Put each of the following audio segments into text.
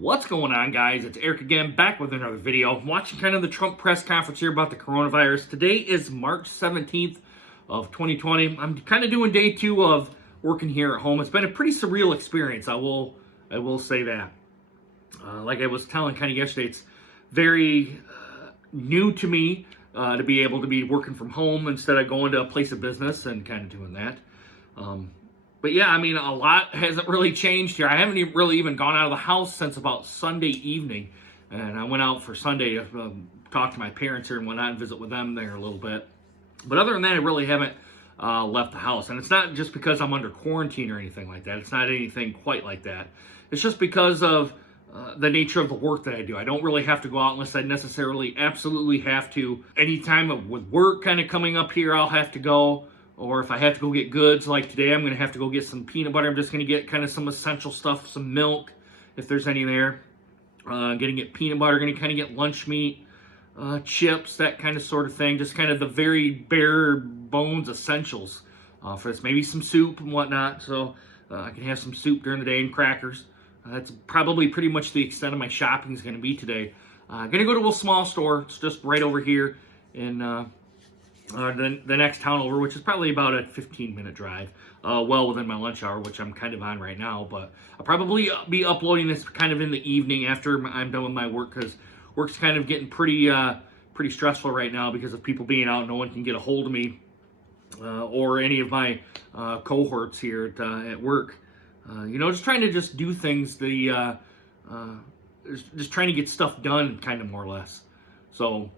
What's going on, guys? It's Eric again, back with another video. I'm watching kind of the Trump press conference here about the coronavirus. Today is March 17th of 2020. I'm kind of doing day two of working here at home. It's been a pretty surreal experience. I will say that. Like I was telling kind of yesterday, it's very new to me to be able to be working from home instead of going to a place of business and kind of doing that. But yeah, I mean, a lot hasn't really changed here. I haven't really even gone out of the house since about Sunday evening. And I went out for Sunday to talk to my parents here and went out and visit with them there a little bit. But other than that, I really haven't left the house. And it's not just because I'm under quarantine or anything like that. It's not anything quite like that. It's just because of the nature of the work that I do. I don't really have to go out unless I necessarily absolutely have to. Anytime with work kind of coming up here, I'll have to go. Or if I have to go get goods, like today, I'm going to have to go get some peanut butter. I'm just going to get kind of some essential stuff, some milk, if there's any there. Going to get peanut butter, going to kind of get lunch meat, chips, that kind of sort of thing. Just kind of the very bare bones essentials for this. Maybe some soup and whatnot. So I can have some soup during the day and crackers. That's probably pretty much the extent of my shopping is going to be today. I'm going to go to a small store. It's just right over here in the next town over, which is probably about a 15-minute drive, well within my lunch hour, which I'm kind of on right now. But I'll probably be uploading this kind of in the evening after I'm done with my work, because work's kind of getting pretty stressful right now because of people being out. No one can get a hold of me or any of my cohorts here at work. Just trying to just do things, just trying to get stuff done, kind of more or less. So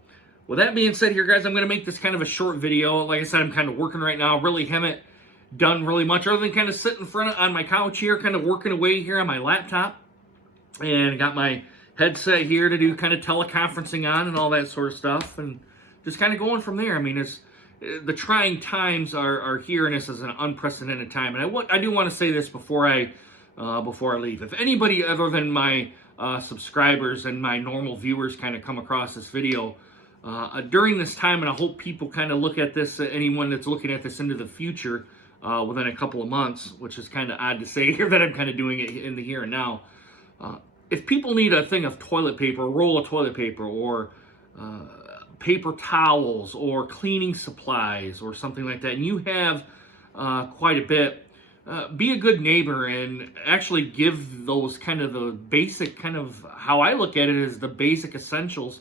with that being said here, guys, I'm going to make this kind of a short video. Like I said, I'm kind of working right now. Really haven't done really much other than kind of sitting on my couch here, kind of working away here on my laptop. And I got my headset here to do kind of teleconferencing on and all that sort of stuff. And just kind of going from there. I mean, the trying times are here, and this is an unprecedented time. And I do want to say this before I leave. If anybody other than my subscribers and my normal viewers kind of come across this video during this time, and I hope people kind of look at this, anyone that's looking at this into the future within a couple of months, which is kind of odd to say here that I'm kind of doing it in the here and now. If people need a thing of toilet paper, a roll of toilet paper, or paper towels, or cleaning supplies, or something like that, and you have quite a bit, be a good neighbor and actually give those kind of the basic, kind of how I look at it, is the basic essentials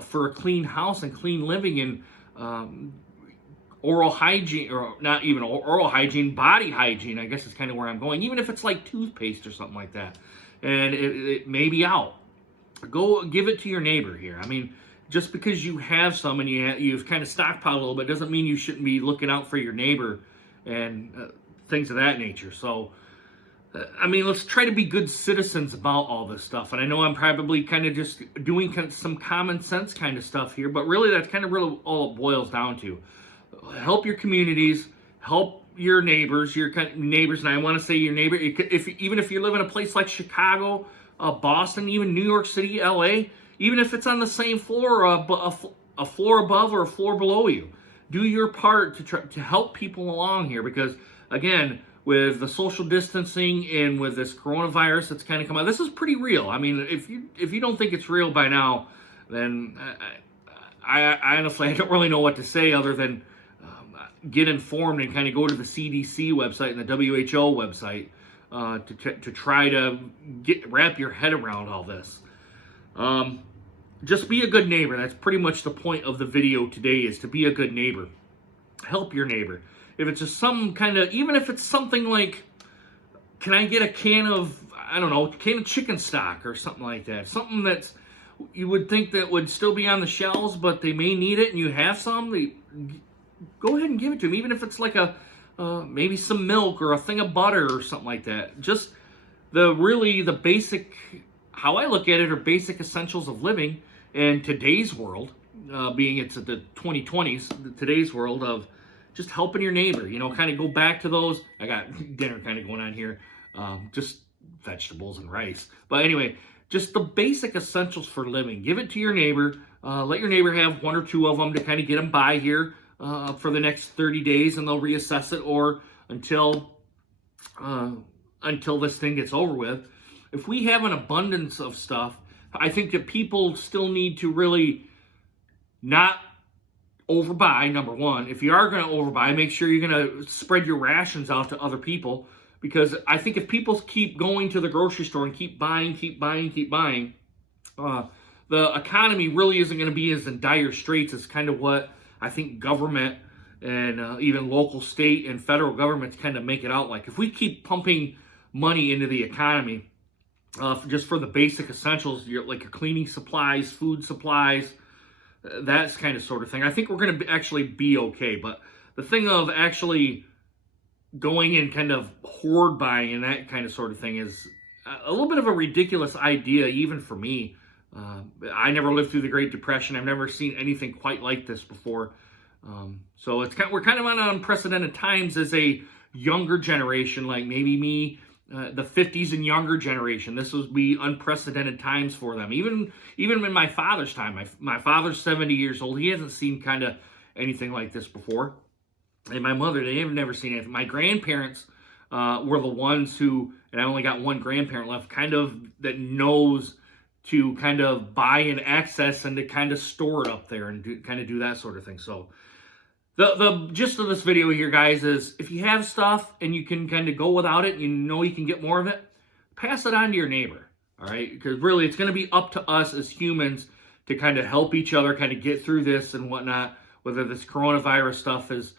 for a clean house and clean living, and oral hygiene, or not even oral hygiene, body hygiene, I guess is kind of where I'm going. Even if it's like toothpaste or something like that, and it may be out, go give it to your neighbor here. I mean, just because you have some and you've kind of stockpiled a little bit doesn't mean you shouldn't be looking out for your neighbor and things of that nature. So I mean, let's try to be good citizens about all this stuff. And I know I'm probably kind of just doing some common sense kind of stuff here, but really that's kind of really all it boils down to. Help your communities, help your neighbors, and I want to say your neighbor, even if you live in a place like Chicago, Boston, even New York City, LA, even if it's on the same floor, a floor above or a floor below you, do your part to help people along here, because again, with the social distancing and with this coronavirus that's kind of come out, this is pretty real. I mean, if you don't think it's real by now, then I honestly, I don't really know what to say other than get informed and kind of go to the CDC website and the WHO website to try to wrap your head around all this. Just be a good neighbor. That's pretty much the point of the video today, is to be a good neighbor. Help your neighbor. If it's just some kind of, even if it's something like, can I get a can of chicken stock or something like that. Something that's, you would think that would still be on the shelves, but they may need it and you have some, go ahead and give it to them. Even if it's like maybe some milk or a thing of butter or something like that. Just the basic, how I look at it, are basic essentials of living in today's world, being it's the 2020s, today's world of just helping your neighbor, kind of go back to those. I got dinner kind of going on here, just vegetables and rice. But anyway, just the basic essentials for living. Give it to your neighbor. Let your neighbor have one or two of them to kind of get them by here for the next 30 days, and they'll reassess it, or until this thing gets over with. if we have an abundance of stuff, I think that people still need to really not overbuy, number one. If you are going to overbuy, make sure you're going to spread your rations out to other people. Because I think if people keep going to the grocery store and keep buying, the economy really isn't going to be as in dire straits as kind of what I think government and even local, state, and federal governments kind of make it out like. If we keep pumping money into the economy just for the basic essentials, like your cleaning supplies, food supplies, that's kind of sort of thing, I think we're going to actually be okay. But the thing of actually going and kind of hoard buying and that kind of sort of thing is a little bit of a ridiculous idea, even for me. I never lived through the Great Depression. I've never seen anything quite like this before. So we're kind of on unprecedented times as a younger generation, like maybe me, the 50s and younger generation. This would be unprecedented times for them. Even in my father's time, my father's 70 years old. He hasn't seen kind of anything like this before. And my mother, they have never seen anything. My grandparents were the ones who, and I only got one grandparent left, kind of that knows to kind of buy in excess and to kind of store it up there and kind of do that sort of thing. So the gist of this video here, guys, is if you have stuff and you can kind of go without it, you know you can get more of it, pass it on to your neighbor, all right? Because really, it's going to be up to us as humans to kind of help each other kind of get through this and whatnot, whether this coronavirus stuff is,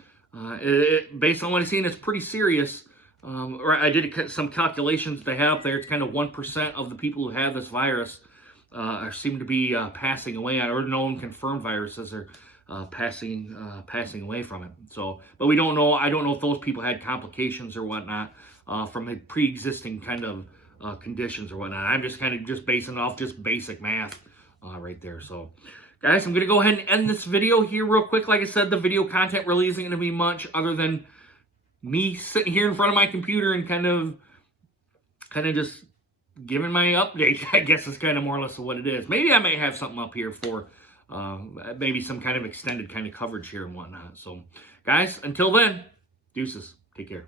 based on what I've seen, it's pretty serious. Or I did some calculations they have there. It's kind of 1% of the people who have this virus seem to be passing away, or known confirmed viruses are passing away from it. So, but we don't know. I don't know if those people had complications or whatnot from a pre-existing kind of conditions or whatnot. I'm just kind of just basing off just basic math right there. So, guys, I'm going to go ahead and end this video here real quick. Like I said, the video content really isn't going to be much other than me sitting here in front of my computer and kind of just giving my update, I guess is kind of more or less what it is. Maybe I may have something up here for maybe some kind of extended kind of coverage here and whatnot. So, guys, until then, deuces. Take care.